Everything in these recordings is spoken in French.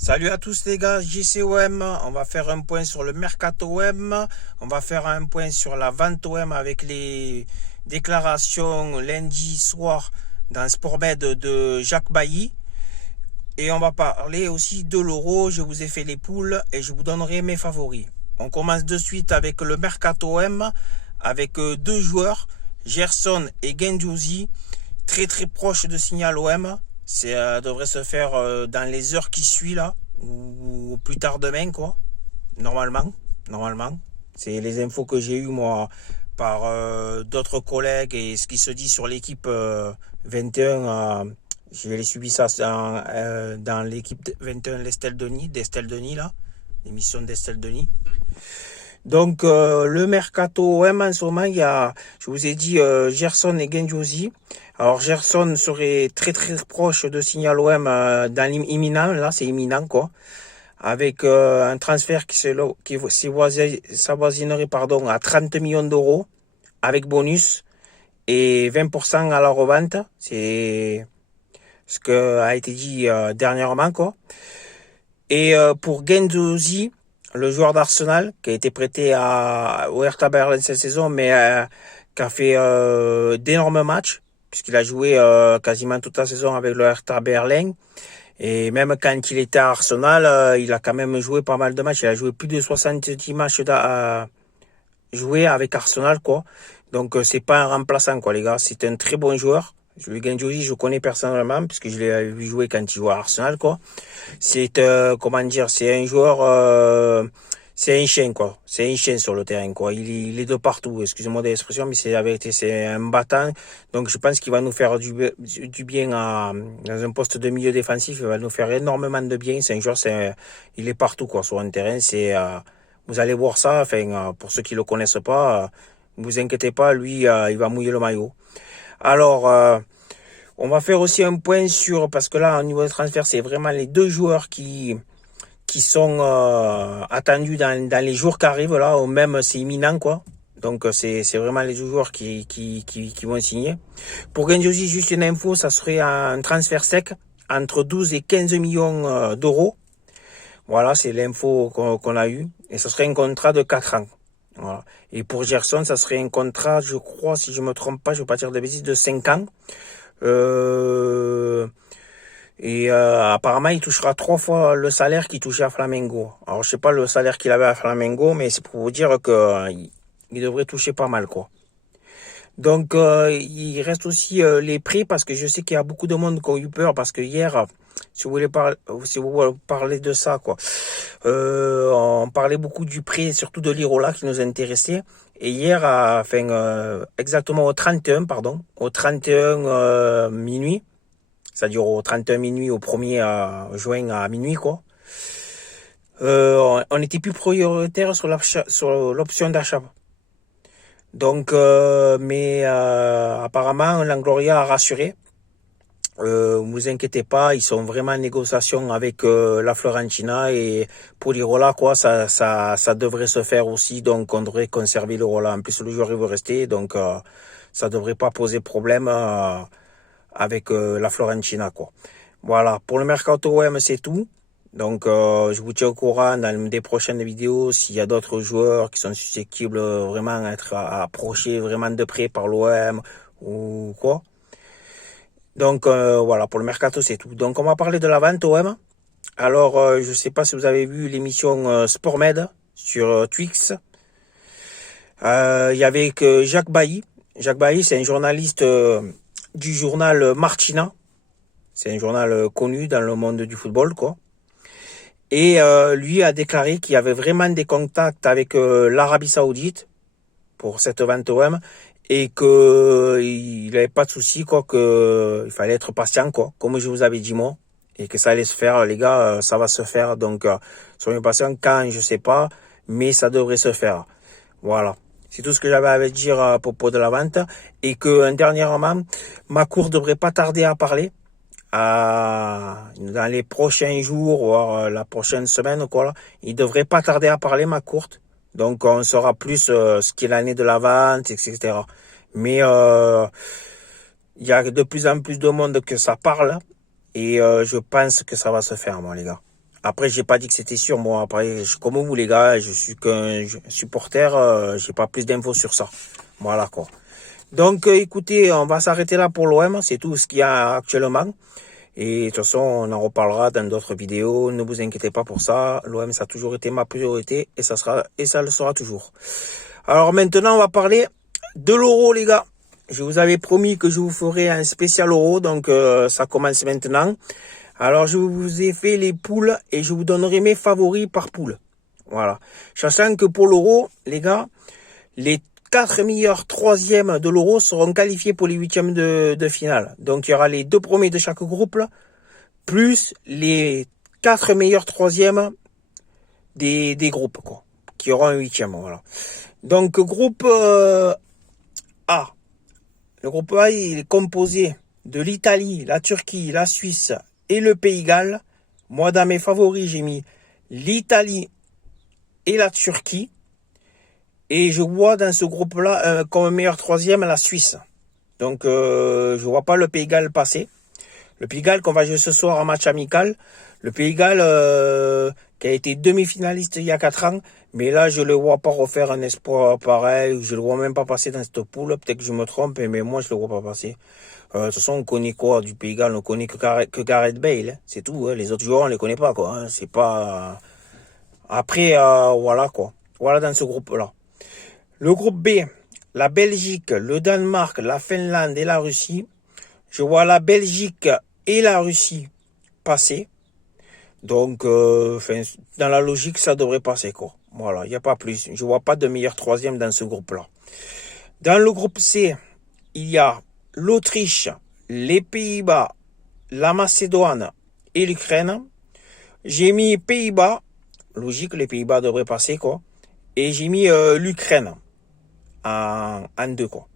Salut à tous les gars, JCOM, on va faire un point sur le Mercato OM, on va faire un point sur la vente OM avec les déclarations lundi soir dans Sportmed de Jacques Bailly. Et on va parler aussi de l'Euro, je vous ai fait les poules et je vous donnerai mes favoris. On commence de suite avec le Mercato OM, avec deux joueurs, Gerson et Guendouzi, très proches de signal OM. Ça devrait se faire dans les heures qui suivent là, ou plus tard demain quoi, normalement. C'est les infos que j'ai eues moi par d'autres collègues et ce qui se dit sur l'équipe 21. J'ai suivi ça dans l'équipe 21 d'Estelle Denis là, l'émission d'Estelle Denis. Donc le Mercato OM en ce moment, il y a, je vous ai dit Gerson et Guendouzi. Alors Gerson serait très proche de signal OM dans l'imminent, là c'est imminent quoi, avec un transfert qui s'avoisinerait à 30 millions d'euros avec bonus et 20% à la revente. C'est ce qui a été dit dernièrement quoi. Et pour Guendouzi, le joueur d'Arsenal qui a été prêté au Hertha Berlin cette saison, mais qui a fait d'énormes matchs puisqu'il a joué quasiment toute la saison avec le Hertha Berlin. Et même quand il était à Arsenal, il a quand même joué pas mal de matchs. Il a joué plus de 70 matchs joué avec Arsenal, quoi. Donc, c'est pas un remplaçant, quoi, les gars. C'est un très bon joueur. Le Guendouzi, je connais personnellement, puisque je l'ai vu jouer quand il jouait à Arsenal, quoi. C'est, c'est un joueur, c'est un chien, quoi. C'est un chien sur le terrain, quoi. Il est de partout, excusez-moi de l'expression, mais c'est un battant. Donc, je pense qu'il va nous faire du bien dans un poste de milieu défensif. Il va nous faire énormément de bien. C'est un joueur, il est partout, quoi, sur un terrain. Vous allez voir ça, enfin, pour ceux qui le connaissent pas, ne vous inquiétez pas, lui, il va mouiller le maillot. Alors, on va faire aussi un point parce que là, au niveau des transferts, c'est vraiment les deux joueurs qui sont attendus dans les jours qui arrivent, là, ou même c'est imminent, quoi. Donc, c'est vraiment les deux joueurs qui vont signer. Pour Guendouzi, juste une info, ça serait un transfert sec entre 12 et 15 millions d'euros. Voilà, c'est l'info qu'on a eue. Et ce serait un contrat de 4 ans. Voilà. Et pour Gerson, ça serait un contrat, je crois, si je me trompe pas, je vais pas dire de bêtises, de 5 ans. Apparemment, il touchera 3 fois le salaire qu'il touchait à Flamengo. Alors, je sais pas le salaire qu'il avait à Flamengo, mais c'est pour vous dire que il devrait toucher pas mal, quoi. Donc, il reste aussi les prix parce que je sais qu'il y a beaucoup de monde qui ont eu peur parce que hier, si vous voulez parler de ça, quoi. On parlait beaucoup du prix, surtout de l'Irola qui nous intéressait. Et hier, exactement au 31, au 31 minuit, c'est-à-dire au 31 minuit, au 1er juin à minuit, quoi. On était plus prioritaire sur l'option d'achat. Donc, apparemment, Langloria a rassuré. Vous inquiétez pas, ils sont vraiment en négociation avec la Fiorentina et pour l'Irola, quoi, ça devrait se faire aussi. Donc, on devrait conserver l'Irola. En plus, le joueur il veut rester, donc ça devrait pas poser problème avec la Fiorentina, quoi. Voilà, pour le Mercato OM, c'est tout. Donc, je vous tiens au courant dans des prochaines vidéos s'il y a d'autres joueurs qui sont susceptibles vraiment d'être approchés vraiment de près par l'OM ou quoi. Donc, voilà, pour le Mercato, c'est tout. Donc, on va parler de la vente OM. Alors, je sais pas si vous avez vu l'émission Sportmed sur Twix. Il y avait que Jacques Bailly. Jacques Bailly, c'est un journaliste du journal Martina. C'est un journal connu dans le monde du football, quoi. Et lui a déclaré qu'il y avait vraiment des contacts avec l'Arabie Saoudite pour cette vente OM et que il n'avait pas de souci, quoi, que il fallait être patient, quoi, comme je vous avais dit moi, et que ça allait se faire, les gars, ça va se faire. Donc soyez patients, quand je sais pas, mais ça devrait se faire. Voilà. C'est tout ce que j'avais à dire à propos de la vente et que dernièrement, ma cour devrait pas tarder à parler. Dans les prochains jours, voire la prochaine semaine, quoi, là, il devrait pas tarder à parler, ma courte. Donc, on saura plus ce qu'il en est de la vente, etc. Mais il y a de plus en plus de monde que ça parle et je pense que ça va se faire, moi, les gars. Après, j'ai pas dit que c'était sûr. Moi, après, comme vous les gars, je suis qu'un supporter. J'ai pas plus d'infos sur ça. Voilà quoi. Donc, écoutez, on va s'arrêter là pour l'OM. C'est tout ce qu'il y a actuellement. Et de toute façon, on en reparlera dans d'autres vidéos. Ne vous inquiétez pas pour ça. L'OM, ça a toujours été ma priorité et ça le sera toujours. Alors maintenant, on va parler de l'euro, les gars. Je vous avais promis que je vous ferais un spécial euro, donc ça commence maintenant. Alors, je vous ai fait les poules et je vous donnerai mes favoris par poule. Voilà. Sachant que pour l'euro, les gars, les 4 meilleurs troisièmes de l'euro seront qualifiés pour les huitièmes de finale. Donc, il y aura les 2 premiers de chaque groupe, là, plus les 4 meilleurs troisièmes des groupes, quoi, qui auront un huitième, voilà. Donc, groupe A. Le groupe A, il est composé de l'Italie, la Turquie, la Suisse et le Pays de Galles. Moi, dans mes favoris, j'ai mis l'Italie et la Turquie. Et je vois dans ce groupe-là, comme meilleur troisième, la Suisse. Donc, je vois pas le Pays de Galles passer. Le Pays de Galles qu'on va jouer ce soir en match amical. Le Pays de Galles qui a été demi-finaliste il y a 4 ans. Mais là, je le vois pas refaire un espoir pareil. Je le vois même pas passer dans cette poule. Peut-être que je me trompe, mais moi, je le vois pas passer. De toute façon, on connaît quoi du Pays de Galles? On connaît que Gareth Bale. Hein. C'est tout. Hein. Les autres joueurs, on les connaît pas, quoi. Hein. C'est pas... Après, voilà, quoi. Voilà dans ce groupe-là. Le groupe B, la Belgique, le Danemark, la Finlande et la Russie. Je vois la Belgique et la Russie passer. Donc, dans la logique, ça devrait passer, quoi. Voilà, il n'y a pas plus. Je vois pas de meilleur troisième dans ce groupe-là. Dans le groupe C, il y a l'Autriche, les Pays-Bas, la Macédoine et l'Ukraine. J'ai mis Pays-Bas. Logique, les Pays-Bas devraient passer, quoi. Et j'ai mis l'Ukraine en 2, quoi.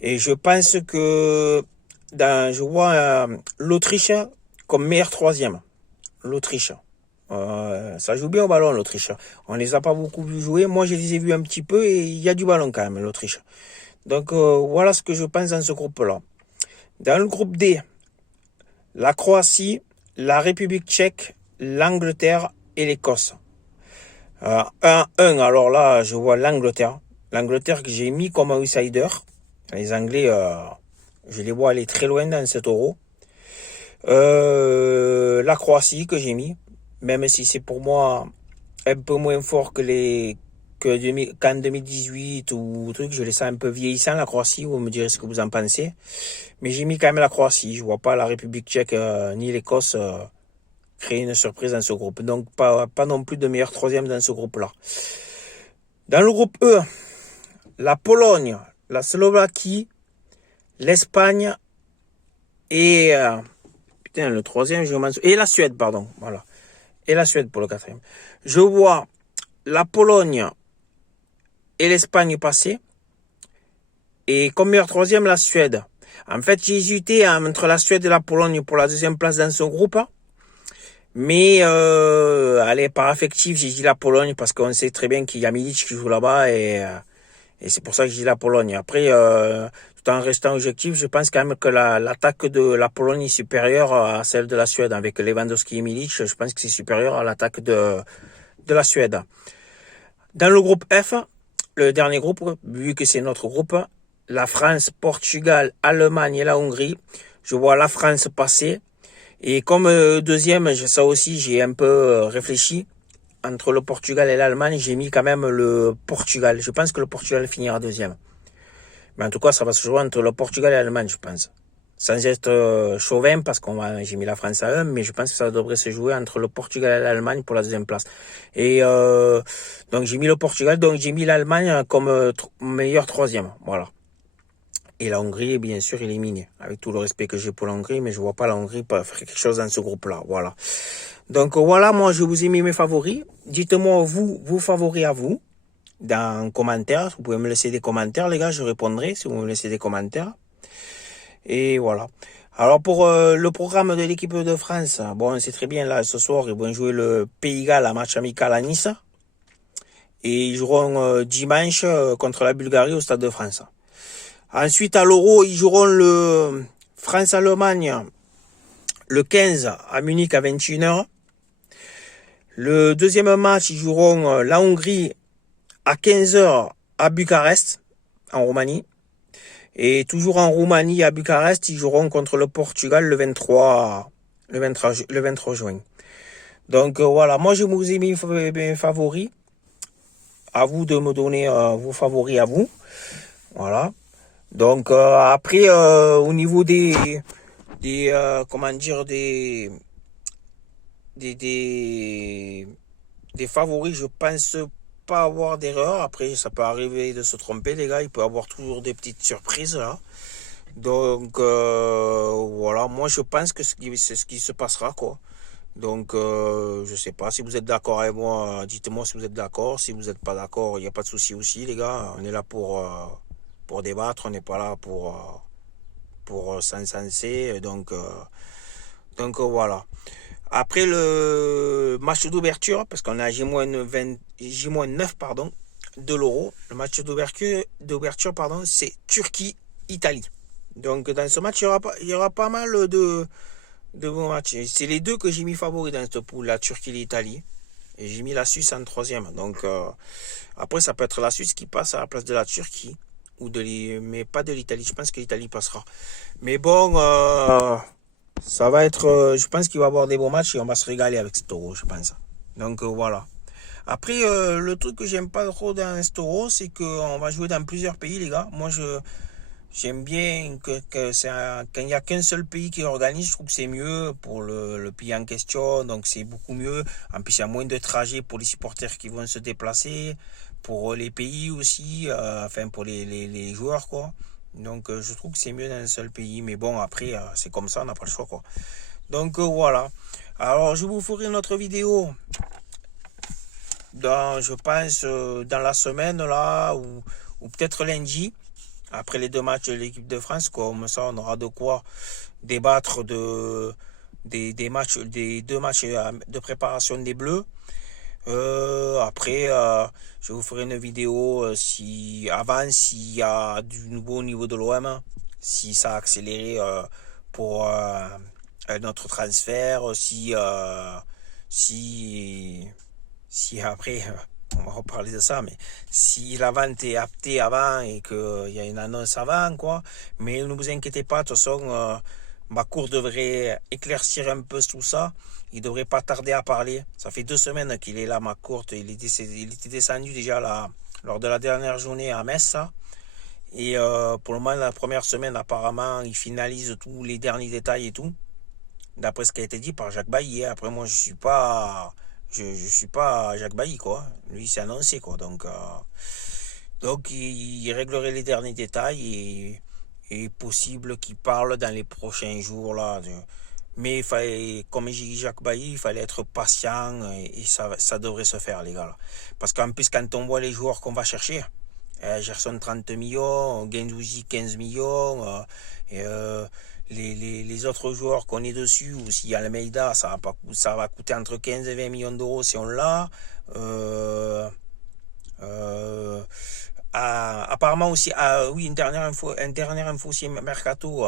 Et je pense que je vois l'Autriche comme meilleur troisième. L'Autriche. Ça joue bien au ballon, l'Autriche. On les a pas beaucoup vu jouer. Moi, je les ai vus un petit peu et il y a du ballon quand même, l'Autriche. Donc, voilà ce que je pense dans ce groupe-là. Dans le groupe D, la Croatie, la République tchèque, l'Angleterre et l'Écosse. 1-1, alors là, je vois l'Angleterre. L'Angleterre que j'ai mis comme outsider. Les Anglais, je les vois aller très loin dans cet euro. La Croatie que j'ai mis, même si c'est pour moi un peu moins fort qu'en 2018 ou truc, je les sens un peu vieillissant la Croatie, vous me direz ce que vous en pensez. Mais j'ai mis quand même la Croatie, je vois pas la République tchèque ni l'Écosse créer une surprise dans ce groupe. Donc pas non plus de meilleur troisième dans ce groupe-là. Dans le groupe E, la Pologne, la Slovaquie, l'Espagne et le troisième, et la Suède, pardon, voilà. Et la Suède pour le quatrième. Je vois la Pologne et l'Espagne passer. Et comme meilleur troisième, la Suède. En fait, j'ai hésité entre la Suède et la Pologne pour la deuxième place dans ce groupe. Mais, allez, par affectif, j'ai dit la Pologne parce qu'on sait très bien qu'il y a Milic qui joue là-bas et c'est pour ça que j'ai dit la Pologne. Après, tout en restant objectif, je pense quand même que l'attaque de la Pologne est supérieure à celle de la Suède. Avec Lewandowski et Milic, je pense que c'est supérieur à l'attaque de la Suède. Dans le groupe F, le dernier groupe, vu que c'est notre groupe, la France, Portugal, Allemagne et la Hongrie. Je vois la France passer. Et comme deuxième, ça aussi, j'ai un peu réfléchi. Entre le Portugal et l'Allemagne, j'ai mis quand même le Portugal. Je pense que le Portugal finira deuxième. Mais en tout cas, ça va se jouer entre le Portugal et l'Allemagne, je pense. Sans être chauvin, parce j'ai mis la France à 1, mais je pense que ça devrait se jouer entre le Portugal et l'Allemagne pour la deuxième place. Et donc j'ai mis le Portugal, donc j'ai mis l'Allemagne comme meilleur troisième. Voilà. Et la Hongrie est bien sûr éliminée. Avec tout le respect que j'ai pour la Hongrie, mais je vois pas la Hongrie faire quelque chose dans ce groupe-là. Voilà. Donc voilà, moi je vous ai mis mes favoris. Dites-moi vos favoris à vous, dans commentaire. Vous pouvez me laisser des commentaires, les gars, je répondrai si vous me laissez des commentaires. Et voilà. Alors pour le programme de l'équipe de France, bon c'est très bien là, ce soir ils vont jouer le Pays de Galles à match amical à Nice. Et ils joueront dimanche contre la Bulgarie au Stade de France. Ensuite, à l'Euro, ils joueront le France-Allemagne le 15 à Munich à 21h. Le deuxième match, ils joueront la Hongrie à 15h à Bucarest, en Roumanie. Et toujours en Roumanie, à Bucarest, ils joueront contre le Portugal le 23 juin. Donc voilà, moi je vous ai mis mes favoris. À vous de me donner vos favoris à vous. Voilà. Donc après, au niveau des comment dire, des favoris, je pense pas avoir d'erreur. Après, ça peut arriver de se tromper, les gars. Il peut y avoir toujours des petites surprises là. Donc voilà, moi je pense que c'est ce qui se passera, quoi. Donc je sais pas si vous êtes d'accord avec moi, dites-moi si vous êtes d'accord. Si vous n'êtes pas d'accord, il n'y a pas de souci aussi, les gars. On est là pour débattre, on n'est pas là pour s'encenser. Donc voilà. Après le match d'ouverture, parce qu'on a J-9 pardon, de l'Euro, le match d'ouverture pardon, c'est Turquie-Italie. Donc dans ce match, il y aura pas mal de bons matchs. C'est les deux que j'ai mis favoris dans cette poule, la Turquie et l'Italie. Et j'ai mis la Suisse en troisième. Donc après, ça peut être la Suisse qui passe à la place de la Turquie. Mais pas de l'Italie. Je pense que l'Italie passera. Mais bon, ça va être. Je pense qu'il va y avoir des bons matchs et on va se régaler avec cet Euro, je pense. Donc voilà. Après, le truc que j'aime pas trop dans cet Euro, c'est qu'on va jouer dans plusieurs pays, les gars. Moi, j'aime bien quand il n'y a qu'un seul pays qui organise, je trouve que c'est mieux pour le pays en question, donc c'est beaucoup mieux. En plus, il y a moins de trajets pour les supporters qui vont se déplacer, pour les pays aussi, enfin pour les joueurs, quoi. Donc je trouve que c'est mieux dans un seul pays, mais bon, après, c'est comme ça, on n'a pas le choix, quoi. Donc voilà. Alors, je vous ferai une autre vidéo je pense, dans la semaine, là, ou peut-être lundi. Après les deux matchs de l'équipe de France, comme ça, on aura de quoi débattre des deux matchs de préparation des Bleus. Après, je vous ferai une vidéo s'il y a du nouveau au niveau de l'OM, si ça a accéléré pour notre transfert, si après, on va reparler de ça, mais si la vente est aptée avant et qu'il y a une annonce avant, quoi. Mais ne vous inquiétez pas, de toute façon, ma cour devrait éclaircir un peu tout ça. Il devrait pas tarder à parler. Ça fait 2 semaines qu'il est là, ma courte. Il était descendu déjà là, lors de la dernière journée à Metz, ça. Et pour le moment, la première semaine, apparemment, il finalise tous les derniers détails et tout. D'après ce qui a été dit par Jacques Bailly. Après, moi, je suis pas Jacques Bailly, quoi. Lui, c'est annoncé, quoi. Donc il réglerait les derniers détails et possible qu'il parle dans les prochains jours, là. Mais il fallait, comme j'ai dit Jacques Bailly, il fallait être patient et ça devrait se faire, les gars, là. Parce qu'en plus, quand on voit les joueurs qu'on va chercher, Gerson 30 millions, Guendouzi 15 millions, les autres joueurs qu'on est dessus, ou s'il y a Almeida, ça va coûter entre 15 et 20 millions d'euros si on l'a. Apparemment aussi, oui, une dernière info aussi, Mercato,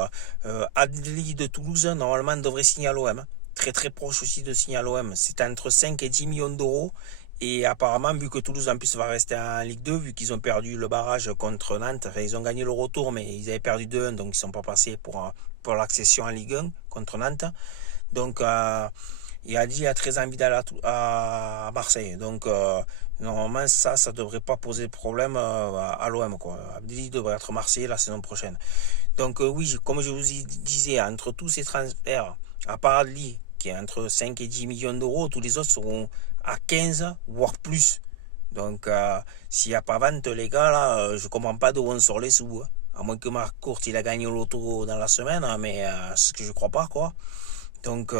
Adli de Toulouse, normalement devrait signer à l'OM. Très très proche aussi de signer à l'OM. C'est entre 5 et 10 millions d'euros. Et apparemment, vu que Toulouse en plus va rester en Ligue 2, vu qu'ils ont perdu le barrage contre Nantes, enfin, ils ont gagné le retour, mais ils avaient perdu 2-1, donc ils ne sont pas passés pour l'accession en Ligue 1 contre Nantes. Donc, il a dit qu'il a très envie d'aller à Marseille. Donc, normalement, ça ne devrait pas poser de problème à l'OM, quoi. Abdelli devrait être Marseille la saison prochaine. Donc, oui, comme je vous disais, entre tous ces transferts, à part Adli, qui est entre 5 et 10 millions d'euros, tous les autres seront à 15, voire plus. Donc, s'il n'y a pas vente, les gars, là, je ne comprends pas d'où on sort les sous. Hein. À moins que Marc Courte, il a gagné l'auto dans la semaine, hein, mais c'est ce que je ne crois pas, quoi. Donc,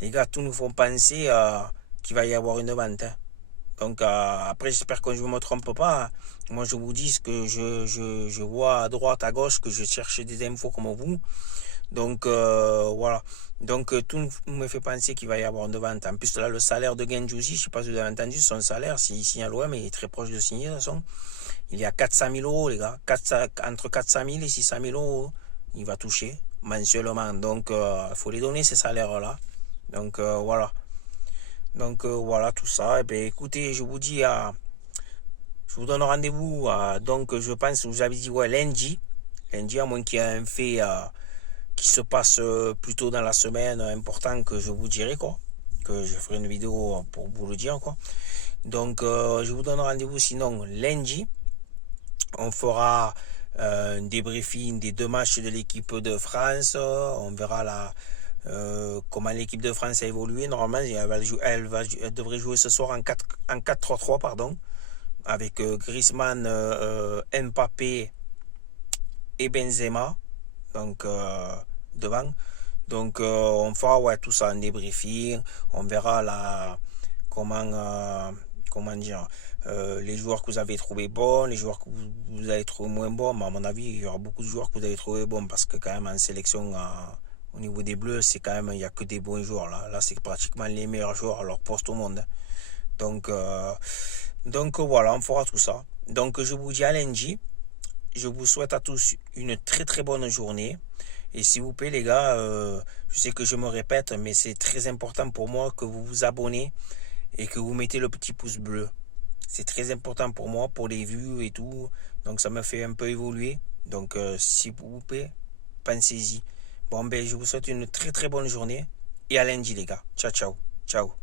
les gars, tout nous font penser qu'il va y avoir une vente. Hein. Donc, après, j'espère que je ne me trompe pas. Moi, je vous dis ce que je vois à droite, à gauche, que je cherche des infos comme vous. Donc, voilà. Donc, tout me fait penser qu'il va y avoir une vente. En plus, là, le salaire de Guendouzi, je ne sais pas si vous avez entendu, son salaire, s'il signe à l'OM, il est très proche de signer, de toute façon. Il y a 400 000 euros, les gars. Entre 400 000 et 600 000 euros, il va toucher mensuellement. Donc, il faut les donner, ces salaires-là. Donc, voilà. Donc voilà tout ça. Et bien écoutez, je vous donne rendez-vous. Donc je pense que vous avez dit ouais lundi. Lundi, à moins qu'il y ait un fait qui se passe plus tôt dans la semaine important que je vous dirai quoi. Que je ferai une vidéo pour vous le dire quoi. Donc je vous donne rendez-vous sinon lundi. On fera un débriefing des deux matchs de l'équipe de France. On verra comment l'équipe de France a évolué. Normalement, elle devrait jouer ce soir en 4-3-3, pardon, avec Griezmann, Mbappé et Benzema. Donc, devant. Donc, on fera ouais, tout ça en débriefing. On verra comment, comment dire, les joueurs que vous avez trouvé bons, les joueurs que vous avez trouvé moins bons. Mais à mon avis, il y aura beaucoup de joueurs que vous avez trouvé bons parce que quand même en sélection, au niveau des Bleus, c'est quand même, il n'y a que des bons joueurs là. Là, c'est pratiquement les meilleurs joueurs à leur poste au monde. Donc, voilà, on fera tout ça. Donc je vous dis à lundi. Je vous souhaite à tous une très très bonne journée. Et s'il vous plaît les gars, je sais que je me répète, mais c'est très important pour moi que vous vous abonnez et que vous mettez le petit pouce bleu. C'est très important pour moi, pour les vues et tout. Donc ça me fait un peu évoluer. Donc s'il vous plaît, pensez-y. Bon ben je vous souhaite une très très bonne journée. Et à lundi les gars. Ciao ciao. Ciao.